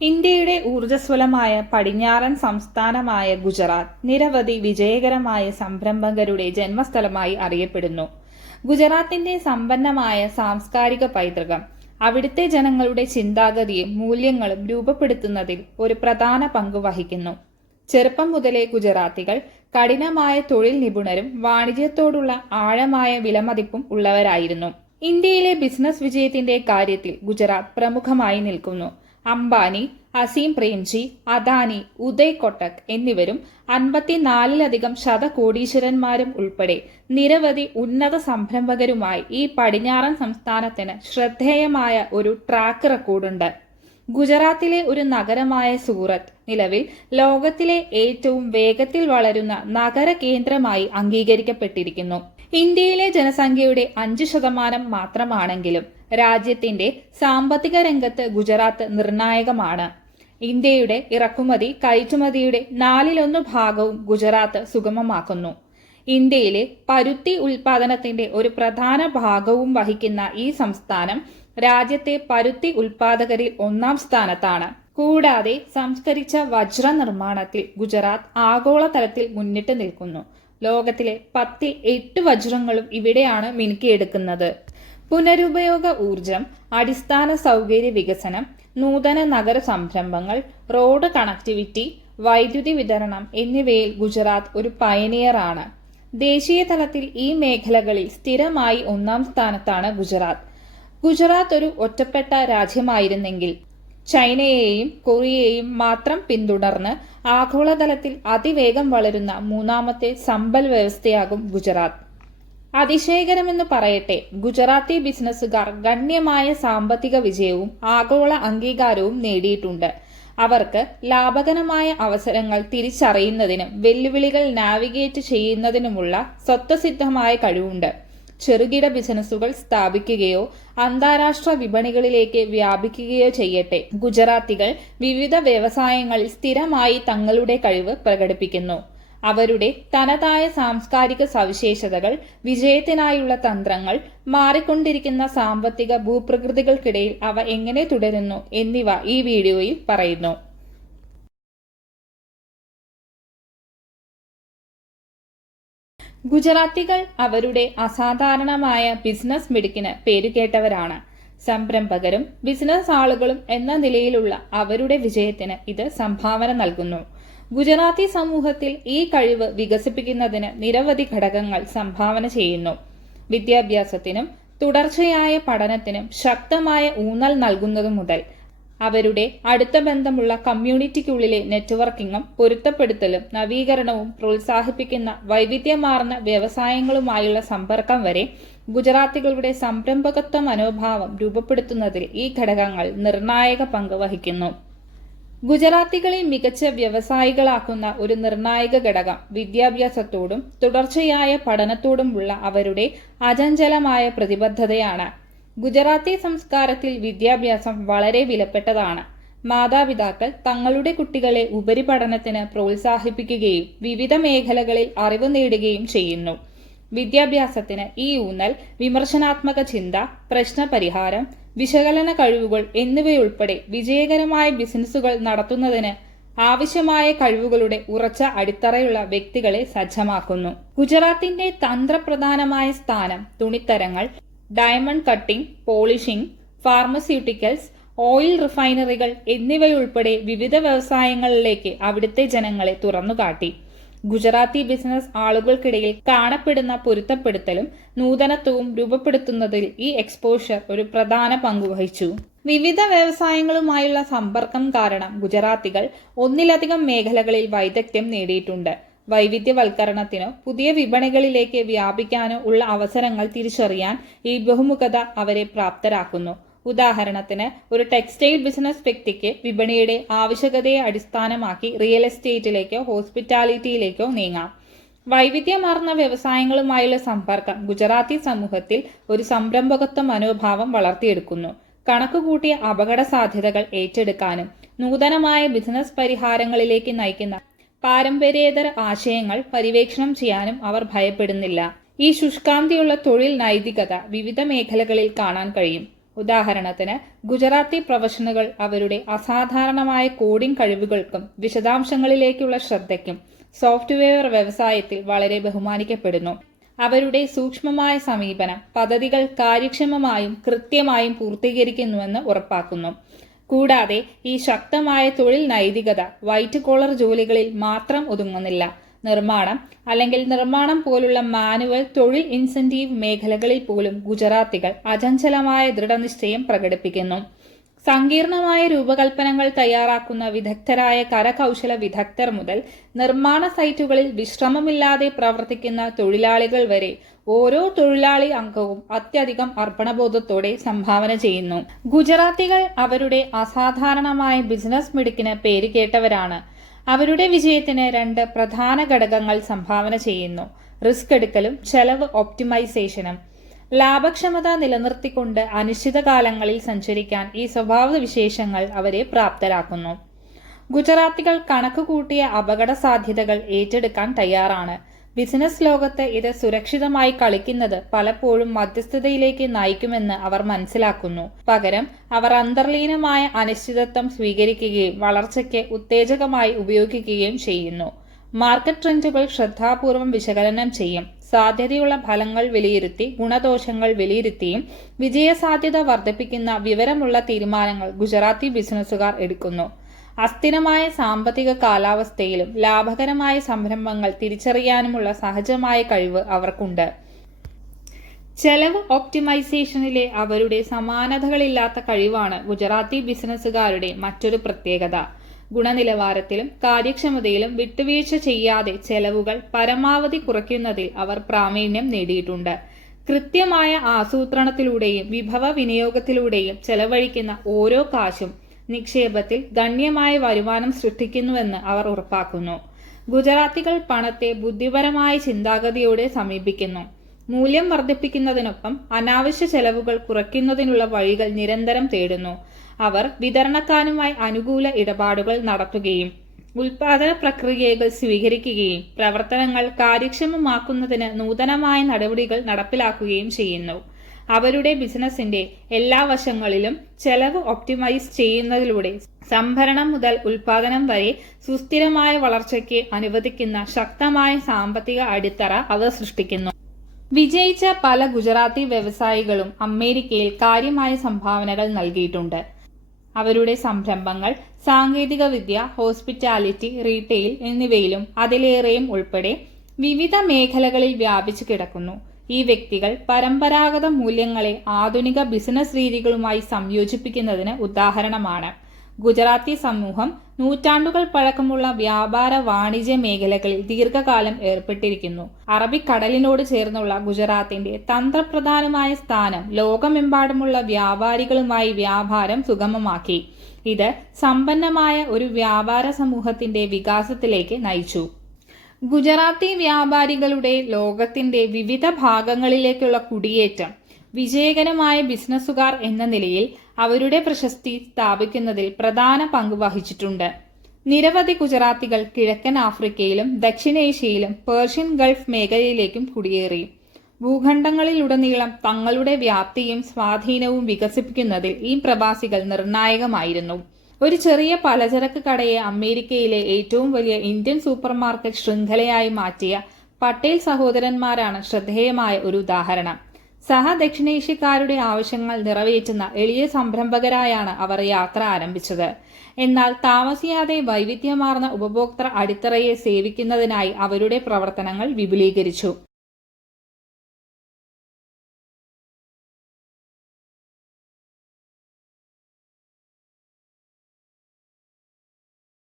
ഇന്ത്യയുടെ ഊർജ്ജസ്വലമായ പടിഞ്ഞാറൻ സംസ്ഥാനമായ ഗുജറാത്ത് നിരവധി വിജയകരമായ സംരംഭകരുടെ ജന്മസ്ഥലമായി അറിയപ്പെടുന്നു. ഗുജറാത്തിന്റെ സമ്പന്നമായ സാംസ്കാരിക പൈതൃകം അവിടുത്തെ ജനങ്ങളുടെ ചിന്താഗതിയും മൂല്യങ്ങളും രൂപപ്പെടുത്തുന്നതിൽ ഒരു പ്രധാന പങ്ക് വഹിക്കുന്നു. ചെറുപ്പം മുതലേ ഗുജറാത്തികൾ കഠിനമായ തൊഴിൽ നിപുണരും വാണിജ്യത്തോടുള്ള ആഴമായ വിലമതിപ്പും ഉള്ളവരായിരുന്നു. ഇന്ത്യയിലെ ബിസിനസ് വിജയത്തിന്റെ കാര്യത്തിൽ ഗുജറാത്ത് പ്രമുഖമായി നിൽക്കുന്നു. അംബാനി, അസീം പ്രേംജി, അദാനി, ഉദയ് കൊട്ടക് എന്നിവരും 54-ലധികം ശതകോടീശ്വരന്മാരും ഉൾപ്പെടെ നിരവധി ഉന്നത സംരംഭകരുമായി ഈ പടിഞ്ഞാറൻ സംസ്ഥാനത്തിന് ശ്രദ്ധേയമായ ഒരു ട്രാക്ക് റെക്കോർഡുണ്ട്. ഗുജറാത്തിലെ ഒരു നഗരമായ സൂറത്ത് നിലവിൽ ലോകത്തിലെ ഏറ്റവും വേഗത്തിൽ വളരുന്ന നഗര കേന്ദ്രമായി അംഗീകരിക്കപ്പെട്ടിരിക്കുന്നു. ഇന്ത്യയിലെ ജനസംഖ്യയുടെ 5% മാത്രമാണെങ്കിലും രാജ്യത്തിന്റെ സാമ്പത്തിക രംഗത്ത് ഗുജറാത്ത് നിർണായകമാണ്. ഇന്ത്യയുടെ ഇറക്കുമതി കയറ്റുമതിയുടെ 1/4 ഭാഗവും ഗുജറാത്ത് സുഗമമാക്കുന്നു. ഇന്ത്യയിലെ പരുത്തി ഉൽപാദനത്തിന്റെ ഒരു പ്രധാന ഭാഗവും വഹിക്കുന്ന ഈ സംസ്ഥാനം രാജ്യത്തെ പരുത്തി ഉൽപാദകരിൽ 1-ാം സ്ഥാനത്താണ്. കൂടാതെ സംസ്കരിച്ച വജ്ര നിർമ്മാണത്തിൽ ഗുജറാത്ത് ആഗോളതലത്തിൽ മുന്നിട്ട് നിൽക്കുന്നു. ലോകത്തിലെ 10ൽ 8 വജ്രങ്ങളും ഇവിടെയാണ് മിനുക്കിയെടുക്കുന്നത്. പുനരുപയോഗ ഊർജം, അടിസ്ഥാന സൗകര്യ വികസനം, നൂതന നഗര സംരംഭങ്ങൾ, റോഡ് കണക്ടിവിറ്റി, വൈദ്യുതി വിതരണം എന്നിവയിൽ ഗുജറാത്ത് ഒരു പയനിയറാണ്. ദേശീയ തലത്തിൽ ഈ മേഖലകളിൽ സ്ഥിരമായി 1-ാം സ്ഥാനത്താണ് ഗുജറാത്ത്. ഗുജറാത്ത് ഒരു ഒറ്റപ്പെട്ട രാജ്യമായിരുന്നെങ്കിൽ ചൈനയെയും കൊറിയയെയും മാത്രം പിന്തുടർന്ന് ആഗോളതലത്തിൽ അതിവേഗം വളരുന്ന 3ാമത്തെ സമ്പൽ വ്യവസ്ഥയാകും ഗുജറാത്ത്. അതിശയകരമെന്ന് പറയട്ടെ, ഗുജറാത്തി ബിസിനസ്സുകാർ ഗണ്യമായ സാമ്പത്തിക വിജയവും ആഗോള അംഗീകാരവും നേടിയിട്ടുണ്ട്. അവർക്ക് ലാഭകരമായ അവസരങ്ങൾ തിരിച്ചറിയുന്നതിനും വെല്ലുവിളികൾ നാവിഗേറ്റ് ചെയ്യുന്നതിനുമുള്ള സ്വതസിദ്ധമായ കഴിവുണ്ട്. ചെറുകിട ബിസിനസ്സുകൾ സ്ഥാപിക്കുകയോ അന്താരാഷ്ട്ര വിപണികളിലേക്ക് വ്യാപിക്കുകയോ ചെയ്യട്ടെ, ഗുജറാത്തികൾ വിവിധ വ്യവസായങ്ങളിൽ സ്ഥിരമായി തങ്ങളുടെ കഴിവ് പ്രകടിപ്പിക്കുന്നു. അവരുടെ തനതായ സാംസ്കാരിക സവിശേഷതകൾ, വിജയത്തിനായുള്ള തന്ത്രങ്ങൾ, മാറിക്കൊണ്ടിരിക്കുന്ന സാമ്പത്തിക ഭൂപ്രകൃതികൾക്കിടയിൽ അവ എങ്ങനെ തുടരുന്നു എന്നിവ ഈ വീഡിയോയിൽ പറയുന്നു. ഗുജറാത്തികൾ അവരുടെ അസാധാരണമായ ബിസിനസ് മിടുക്കിന് പേരുകേട്ടവരാണ്. സംരംഭകരും ബിസിനസ് ആളുകളും എന്ന നിലയിലുള്ള അവരുടെ വിജയത്തിന് ഇത് സംഭാവന നൽകുന്നു. ഗുജറാത്തി സമൂഹത്തിൽ ഈ കഴിവ് വികസിപ്പിക്കുന്നതിന് നിരവധി ഘടകങ്ങൾ സംഭാവന ചെയ്യുന്നു. വിദ്യാഭ്യാസത്തിനും തുടർച്ചയായ പഠനത്തിനും ശക്തമായ ഊന്നൽ നൽകുന്നതു മുതൽ അവരുടെ അടുത്ത ബന്ധമുള്ള കമ്മ്യൂണിറ്റിക്കുള്ളിലെ നെറ്റ്വർക്കിങ്ങും പൊരുത്തപ്പെടുത്തലും നവീകരണവും പ്രോത്സാഹിപ്പിക്കുന്ന വൈവിധ്യമാർന്ന വ്യവസായങ്ങളുമായുള്ള സമ്പർക്കം വരെ ഗുജറാത്തികളുടെ സംരംഭകത്വ മനോഭാവം രൂപപ്പെടുത്തുന്നതിൽ ഈ ഘടകങ്ങൾ നിർണായക പങ്ക് വഹിക്കുന്നു. ഗുജറാത്തികളെ മികച്ച വ്യവസായികളാക്കുന്ന ഒരു നിർണായക ഘടകം വിദ്യാഭ്യാസത്തോടും തുടർച്ചയായ പഠനത്തോടുമുള്ള അവരുടെ അചഞ്ചലമായ പ്രതിബദ്ധതയാണ്. ഗുജറാത്തി സംസ്കാരത്തിൽ വിദ്യാഭ്യാസം വളരെ വിലപ്പെട്ടതാണ്. മാതാപിതാക്കൾ തങ്ങളുടെ കുട്ടികളെ ഉപരിപഠനത്തിന് പ്രോത്സാഹിപ്പിക്കുകയും വിവിധ മേഖലകളിൽ അറിവ് നേടുകയും ചെയ്യുന്നു. വിദ്യാഭ്യാസത്തിന് ഈ ഊന്നൽ വിമർശനാത്മക ചിന്ത, പ്രശ്നപരിഹാരം, വിശകലന കഴിവുകൾ എന്നിവയുൾപ്പെടെ വിജയകരമായ ബിസിനസ്സുകൾ നടത്തുന്നതിന് ആവശ്യമായ കഴിവുകളുടെ ഉറച്ച അടിത്തറയുള്ള വ്യക്തികളെ സജ്ജമാക്കുന്നു. ഗുജറാത്തിന്റെ തന്ത്രപ്രധാനമായ സ്ഥാനം തുണിത്തരങ്ങൾ, diamond cutting, polishing, pharmaceuticals, oil റിഫൈനറികൾ എന്നിവയുൾപ്പെടെ വിവിധ വ്യവസായങ്ങളിലേക്ക് അവിടുത്തെ ജനങ്ങളെ തുറന്നുകാട്ടി. ഗുജറാത്തി ബിസിനസ് ആളുകൾക്കിടയിൽ കാണപ്പെടുന്ന പൊരുത്തപ്പെടുത്തലും നൂതനത്വവും രൂപപ്പെടുത്തുന്നതിൽ ഈ എക്സ്പോഷർ ഒരു പ്രധാന പങ്കുവഹിച്ചു. വിവിധ വ്യവസായങ്ങളുമായുള്ള സമ്പർക്കം കാരണം ഗുജറാത്തികൾ ഒന്നിലധികം മേഖലകളിൽ വൈദഗ്ധ്യം നേടിയിട്ടുണ്ട്. വൈവിധ്യവൽക്കരണത്തിനോ പുതിയ വിപണികളിലേക്ക് വ്യാപിക്കാനോ ഉള്ള അവസരങ്ങൾ തിരിച്ചറിയാൻ ഈ ബഹുമുഖത അവരെ പ്രാപ്തരാക്കുന്നു. ഉദാഹരണത്തിന്, ഒരു ടെക്സ്റ്റൈൽ ബിസിനസ് വ്യക്തിക്ക് വിപണിയുടെ ആവശ്യകതയെ അടിസ്ഥാനമാക്കി റിയൽ എസ്റ്റേറ്റിലേക്കോ ഹോസ്പിറ്റാലിറ്റിയിലേക്കോ നീങ്ങാം. വൈവിധ്യമാർന്ന വ്യവസായങ്ങളുമായുള്ള സമ്പർക്കം ഗുജറാത്തി സമൂഹത്തിൽ ഒരു സംരംഭകത്വ മനോഭാവം വളർത്തിയെടുക്കുന്നു. കണക്കുകൂട്ടിയ അപകട സാധ്യതകൾ ഏറ്റെടുക്കാനും നൂതനമായ ബിസിനസ് പരിഹാരങ്ങളിലേക്ക് നയിക്കുന്ന പാരമ്പര്യേതര ആശയങ്ങൾ പര്യവേക്ഷണം ചെയ്യാനും അവർ ഭയപ്പെടുന്നില്ല. ഈ ശുഷ്കാന്തിയുള്ള തൊഴിൽ നൈതികത വിവിധ മേഖലകളിൽ കാണാൻ കഴിയും. ഉദാഹരണത്തിന്, ഗുജറാത്തി പ്രൊഫഷണലുകൾ അവരുടെ അസാധാരണമായ കോഡിംഗ് കഴിവുകൾക്കും വിശദാംശങ്ങളിലേക്കുള്ള ശ്രദ്ധയ്ക്കും സോഫ്റ്റ്വെയർ വ്യവസായത്തിൽ വളരെ ബഹുമാനിക്കപ്പെടുന്നു. അവരുടെ സൂക്ഷ്മമായ സമീപനം പദ്ധതികൾ കാര്യക്ഷമമായും കൃത്യമായും പൂർത്തീകരിക്കുന്നുവെന്ന് ഉറപ്പാക്കുന്നു. കൂടാതെ ഈ ശക്തമായ തൊഴിൽ നൈതികത വൈറ്റ് കോളർ ജോലികളിൽ മാത്രം ഒതുങ്ങുന്നില്ല. നിർമ്മാണം പോലുള്ള മാനുവൽ തൊഴിൽ ഇൻസെന്റീവ് മേഖലകളിൽ പോലും ഗുജറാത്തികൾ അചഞ്ചലമായ ദൃഢനിശ്ചയം പ്രകടിപ്പിക്കുന്നു. സങ്കീർണമായ രൂപകൽപ്പനകൾ തയ്യാറാക്കുന്ന വിദഗ്ധരായ കരകൗശല വിദഗ്ധർ മുതൽ നിർമ്മാണ സൈറ്റുകളിൽ വിശ്രമമില്ലാതെ പ്രവർത്തിക്കുന്ന തൊഴിലാളികൾ വരെ ഓരോ തൊഴിലാളി അംഗവും അത്യധികം അർപ്പണബോധത്തോടെ സംഭാവന ചെയ്യുന്നു. ഗുജറാത്തികൾ അവരുടെ അസാധാരണമായ ബിസിനസ് മിടുക്കിന് പേരുകേട്ടവരാണ്. അവരുടെ വിജയത്തിന് 2 പ്രധാന ഘടകങ്ങൾ സംഭാവന ചെയ്യുന്നു: റിസ്ക് എടുക്കലും ചെലവ് ഒപ്റ്റിമൈസേഷനും. ലാഭക്ഷമത നിലനിർത്തിക്കൊണ്ട് അനിശ്ചിതകാലങ്ങളിൽ സഞ്ചരിക്കാൻ ഈ സ്വഭാവവിശേഷങ്ങൾ അവരെ പ്രാപ്തരാക്കുന്നു. ഗുജറാത്തികൾ കണക്കുകൂട്ടിയ അപകട സാധ്യതകൾ ഏറ്റെടുക്കാൻ തയ്യാറാണ്. ബിസിനസ് ലോകത്ത് ഇത് സുരക്ഷിതമായി കളിക്കുന്നത് പലപ്പോഴും മധ്യസ്ഥതയിലേക്ക് നയിക്കുമെന്ന് അവർ മനസ്സിലാക്കുന്നു. പകരം അവർ അന്തർലീനമായ അനിശ്ചിതത്വം സ്വീകരിക്കുകയും വളർച്ചയ്ക്ക് ഉത്തേജകമായി ഉപയോഗിക്കുകയും ചെയ്യുന്നു. മാർക്കറ്റ് ട്രെൻഡുകൾ ശ്രദ്ധാപൂർവം വിശകലനം ചെയ്യും. സാധ്യതയുള്ള ഫലങ്ങൾ വിലയിരുത്തി ഗുണദോഷങ്ങൾ വിലയിരുത്തിയും വിജയസാധ്യത വർദ്ധിപ്പിക്കുന്ന വിവരമുള്ള തീരുമാനങ്ങൾ ഗുജറാത്തി ബിസിനസ്സുകാർ എടുക്കുന്നു. അസ്ഥിരമായ സാമ്പത്തിക കാലാവസ്ഥയിലും ലാഭകരമായ സംരംഭങ്ങൾ തിരിച്ചറിയാനുമുള്ള സഹജമായ കഴിവ് അവർക്കുണ്ട്. ചെലവ് ഒപ്റ്റിമൈസേഷനിലെ അവരുടെ സമാനതകളില്ലാത്ത കഴിവാണ് ഗുജറാത്തി ബിസിനസ്സുകാരുടെ മറ്റൊരു പ്രത്യേകത. ഗുണനിലവാരത്തിലും കാര്യക്ഷമതയിലും വിട്ടുവീഴ്ച ചെയ്യാതെ ചെലവുകൾ പരമാവധി കുറയ്ക്കുന്നതിൽ അവർ പ്രാവീണ്യം നേടിയിട്ടുണ്ട്. കൃത്യമായ ആസൂത്രണത്തിലൂടെയും വിഭവ വിനിയോഗത്തിലൂടെയും ചെലവഴിക്കുന്ന ഓരോ കാശും നിക്ഷേപത്തിൽ ഗണ്യമായ വരുമാനം സൃഷ്ടിക്കുന്നുവെന്ന് അവർ ഉറപ്പാക്കുന്നു. ഗുജറാത്തികൾ പണത്തെ ബുദ്ധിപരമായ ചിന്താഗതിയോടെ സമീപിക്കുന്നു. മൂല്യം വർദ്ധിപ്പിക്കുന്നതിനൊപ്പം അനാവശ്യ ചെലവുകൾ കുറയ്ക്കുന്നതിനുള്ള വഴികൾ നിരന്തരം തേടുന്നു. അവർ വിതരണക്കാരുമായി അനുകൂല ഇടപാടുകൾ നടത്തുകയും ഉൽപാദന പ്രക്രിയകൾ സ്വീകരിക്കുകയും പ്രവർത്തനങ്ങൾ കാര്യക്ഷമമാക്കുന്നതിന് നൂതനമായ നടപടികൾ നടപ്പിലാക്കുകയും ചെയ്യുന്നു. അവരുടെ ബിസിനസിന്റെ എല്ലാ വശങ്ങളിലും ചെലവ് ഒപ്റ്റിമൈസ് ചെയ്യുന്നതിലൂടെ സംഭരണം മുതൽ ഉൽപാദനം വരെ സുസ്ഥിരമായ വളർച്ചയ്ക്ക് അനുവദിക്കുന്ന ശക്തമായ സാമ്പത്തിക അടിത്തറ അവർ സൃഷ്ടിക്കുന്നു. വിജയിച്ച പല ഗുജറാത്തി വ്യവസായികളും അമേരിക്കയിൽ കാര്യമായ സംഭാവനകൾ നൽകിയിട്ടുണ്ട്. അവരുടെ സംരംഭങ്ങൾ സാങ്കേതികവിദ്യ, ഹോസ്പിറ്റാലിറ്റി, റീറ്റെയിൽ എന്നിവയിലും അതിലേറെയും ഉൾപ്പെടെ വിവിധ മേഖലകളിൽ വ്യാപിച്ചു കിടക്കുന്നു. ഈ വ്യക്തികൾ പരമ്പരാഗത മൂല്യങ്ങളെ ആധുനിക ബിസിനസ് രീതികളുമായി സംയോജിപ്പിക്കുന്നതിന് ഉദാഹരണമാണ്. ഗുജറാത്തി സമൂഹം നൂറ്റാണ്ടുകൾ പഴക്കമുള്ള വ്യാപാര വാണിജ്യ മേഖലകളിൽ ദീർഘകാലം ഏർപ്പെട്ടിരിക്കുന്നു. അറബിക്കടലിനോട് ചേർന്നുള്ള ഗുജറാത്തിന്റെ തന്ത്രപ്രധാനമായ സ്ഥാനം ലോകമെമ്പാടുമുള്ള വ്യാപാരികളുമായി വ്യാപാരം സുഗമമാക്കി. ഇത് സമ്പന്നമായ ഒരു വ്യാപാര സമൂഹത്തിന്റെ വികാസത്തിലേക്ക് നയിച്ചു. ഗുജറാത്തി വ്യാപാരികളുടെ ലോകത്തിന്റെ വിവിധ ഭാഗങ്ങളിലേക്കുള്ള കുടിയേറ്റം വിജയകരമായ ബിസിനസ്സുകാർ എന്ന നിലയിൽ അവരുടെ പ്രശസ്തി സ്ഥാപിക്കുന്നതിൽ പ്രധാന പങ്ക് വഹിച്ചിട്ടുണ്ട്. നിരവധി ഗുജറാത്തികൾ കിഴക്കൻ ആഫ്രിക്കയിലും ദക്ഷിണേഷ്യയിലും പേർഷ്യൻ ഗൾഫ് മേഖലയിലേക്കും കുടിയേറി. ഭൂഖണ്ഡങ്ങളിലുടനീളം തങ്ങളുടെ വ്യാപ്തിയും സ്വാധീനവും വികസിപ്പിക്കുന്നതിൽ ഈ പ്രവാസികൾ നിർണായകമായിരുന്നു. ഒരു ചെറിയ പലചരക്ക് കടയെ അമേരിക്കയിലെ ഏറ്റവും വലിയ ഇന്ത്യൻ സൂപ്പർമാർക്കറ്റ് ശൃംഖലയായി മാറ്റിയ പട്ടേൽ സഹോദരന്മാരാണ് ശ്രദ്ധേയമായ ഒരു ഉദാഹരണം. ദക്ഷിണേഷ്യക്കാരുടെ ആവശ്യങ്ങൾ നിറവേറ്റുന്ന എളിയ സംരംഭകരായാണ് അവർ യാത്ര ആരംഭിച്ചത്. എന്നാൽ താമസിയാതെ വൈവിധ്യമാർന്ന ഉപഭോക്തൃ അടിത്തറയെ സേവിക്കുന്നതിനായി അവരുടെ പ്രവർത്തനങ്ങൾ വിപുലീകരിച്ചു.